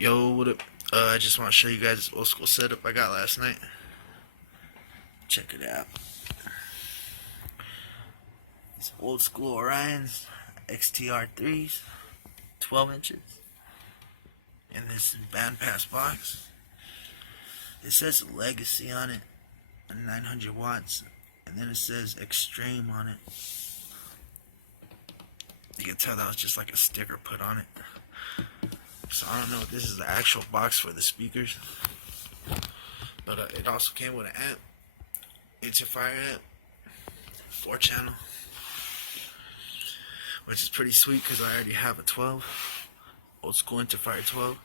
Yo, what up? I just want to show you guys this old school setup I got last night. Check it out. These old school Orions, XTR3s, 12 inches. In this bandpass box. It says Legacy on it, 900 watts. And then it says Extreme on it. You can tell that was just like a sticker put on it. So I don't know if this is the actual box for the speakers, but it also came with an amp, interfire amp, 4-channel, which is pretty sweet because I already have a 12, old school interfire 12.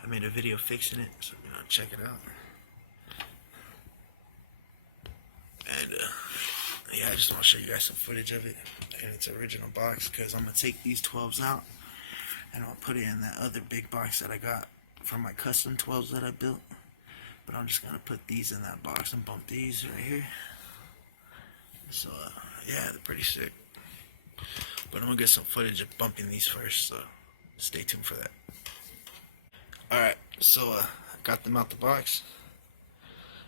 I made a video fixing it, so check it out. And yeah, I just want to show you guys some footage of it in its original box, because I'm gonna take these 12s out and I'll put it in that other big box that I got from my custom 12s that I built. But I'm just gonna put these in that box and bump these right here. So yeah, they're pretty sick. But I'm gonna get some footage of bumping these first, so stay tuned for that. Alright, so I got them out the box.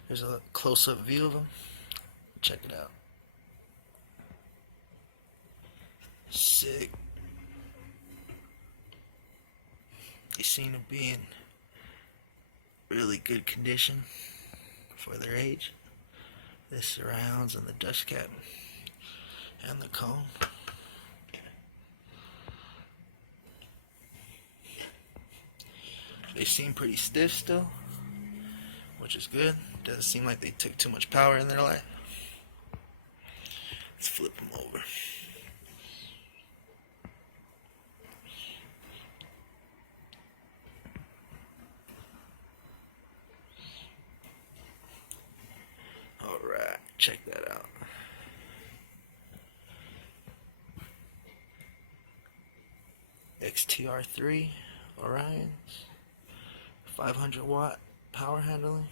Here's a close-up view of them. Check it out. Sick. They seem to be in really good condition for their age. The surrounds and the dust cap and the cone. They seem pretty stiff still, which is good. Doesn't seem like they took too much power in their life. Let's flip them over. Alright, check that out. XTR3 Orions, 500 watt power handling,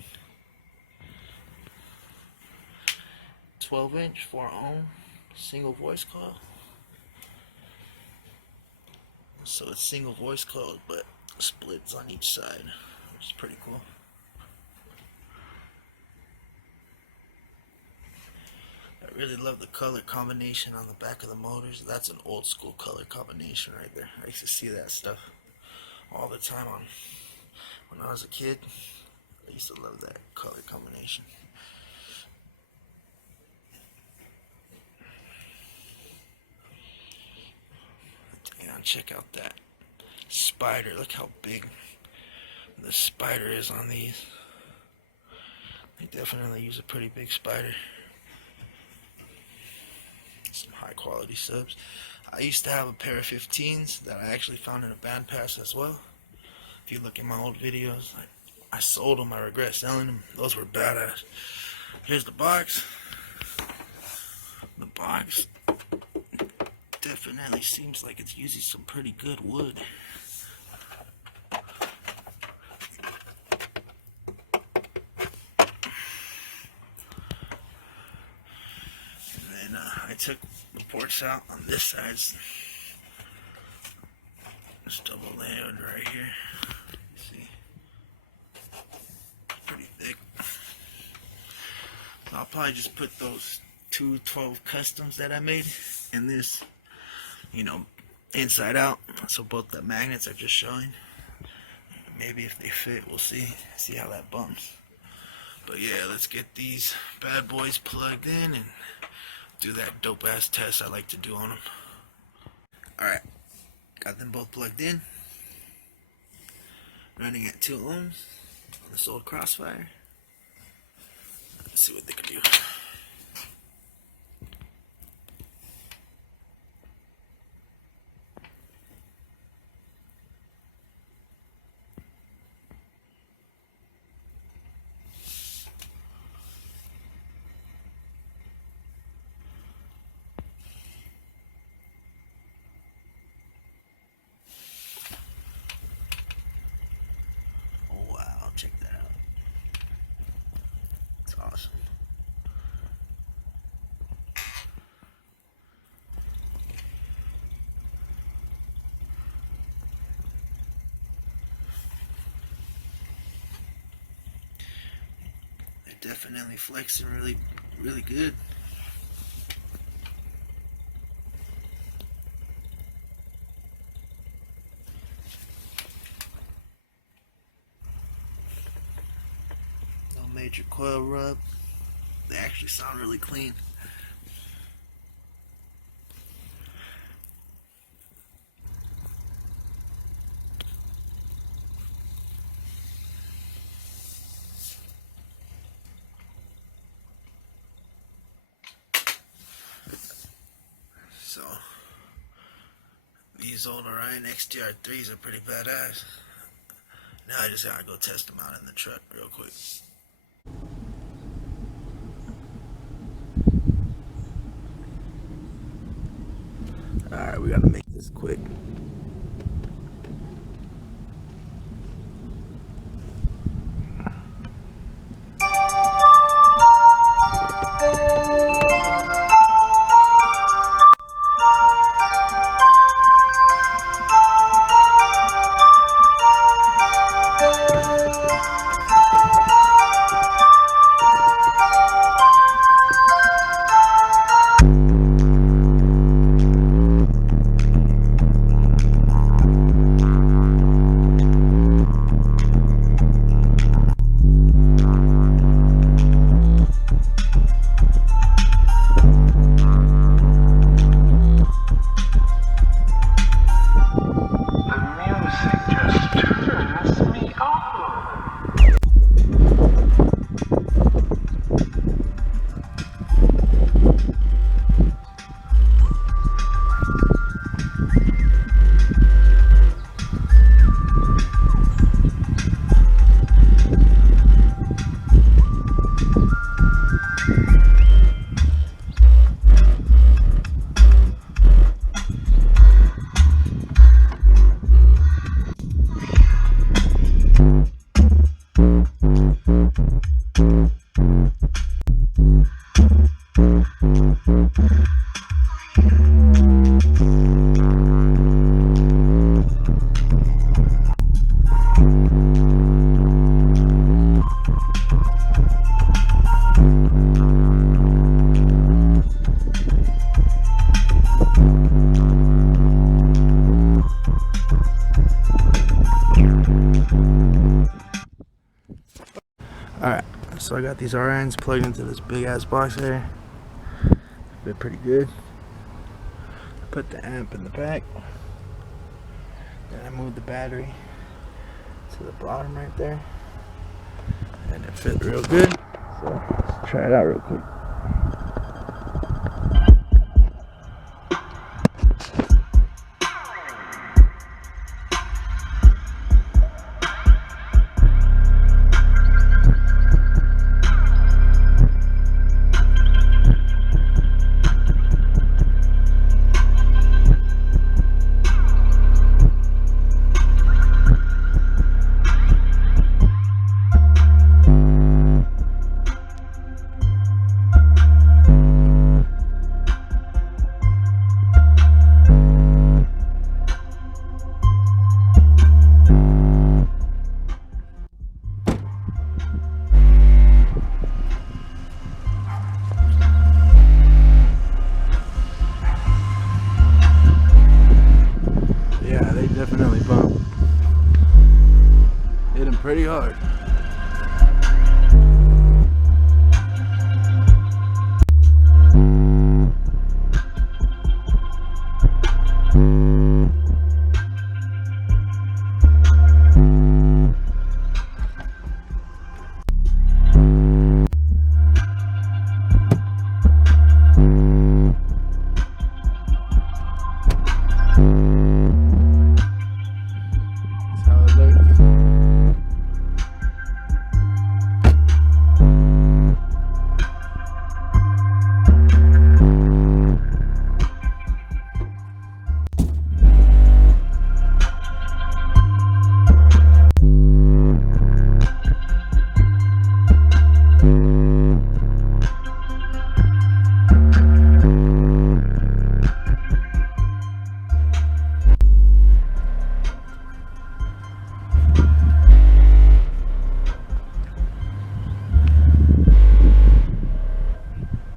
12 inch 4 ohm single voice coil. So it's single voice coil but splits on each side, which is pretty cool. I really love the color combination on the back of the motors. That's an old school color combination right there. I used to see that stuff all the time when I was a kid. I used to love that color combination. Damn, check out that spider. Look how big the spider is on these. They definitely use a pretty big spider. Some high quality subs. I used to have a pair of 15s that I actually found in a bandpass as well. If you look at my old videos, I sold them. I regret selling them. Those were badass. Here's the box. The box definitely seems like it's using some pretty good wood. I took the ports out on this side. It's double layered right here. You see? Pretty thick. So I'll probably just put those 212 customs that I made in this, inside out. So both the magnets are just showing. Maybe if they fit, we'll see how that bumps. But yeah, let's get these bad boys plugged in and do that dope ass test I like to do on them. Alright, got them both plugged in. Running at 2 ohms on this old Crossfire. Let's see what they can do. Check that out. It's awesome. definitely flexing really, really good. No major coil rub. They actually sound really clean. So these old Orion XTR3s are pretty badass. Now I just gotta go test them out in the truck real quick. Alright, we gotta make this quick. Alright, so I got these Orions plugged into this big ass box here. They're pretty good. I put the amp in the back. Then I moved the battery to the bottom right there. And it fit real good. So let's try it out real quick. Definitely bump. Hit him pretty hard.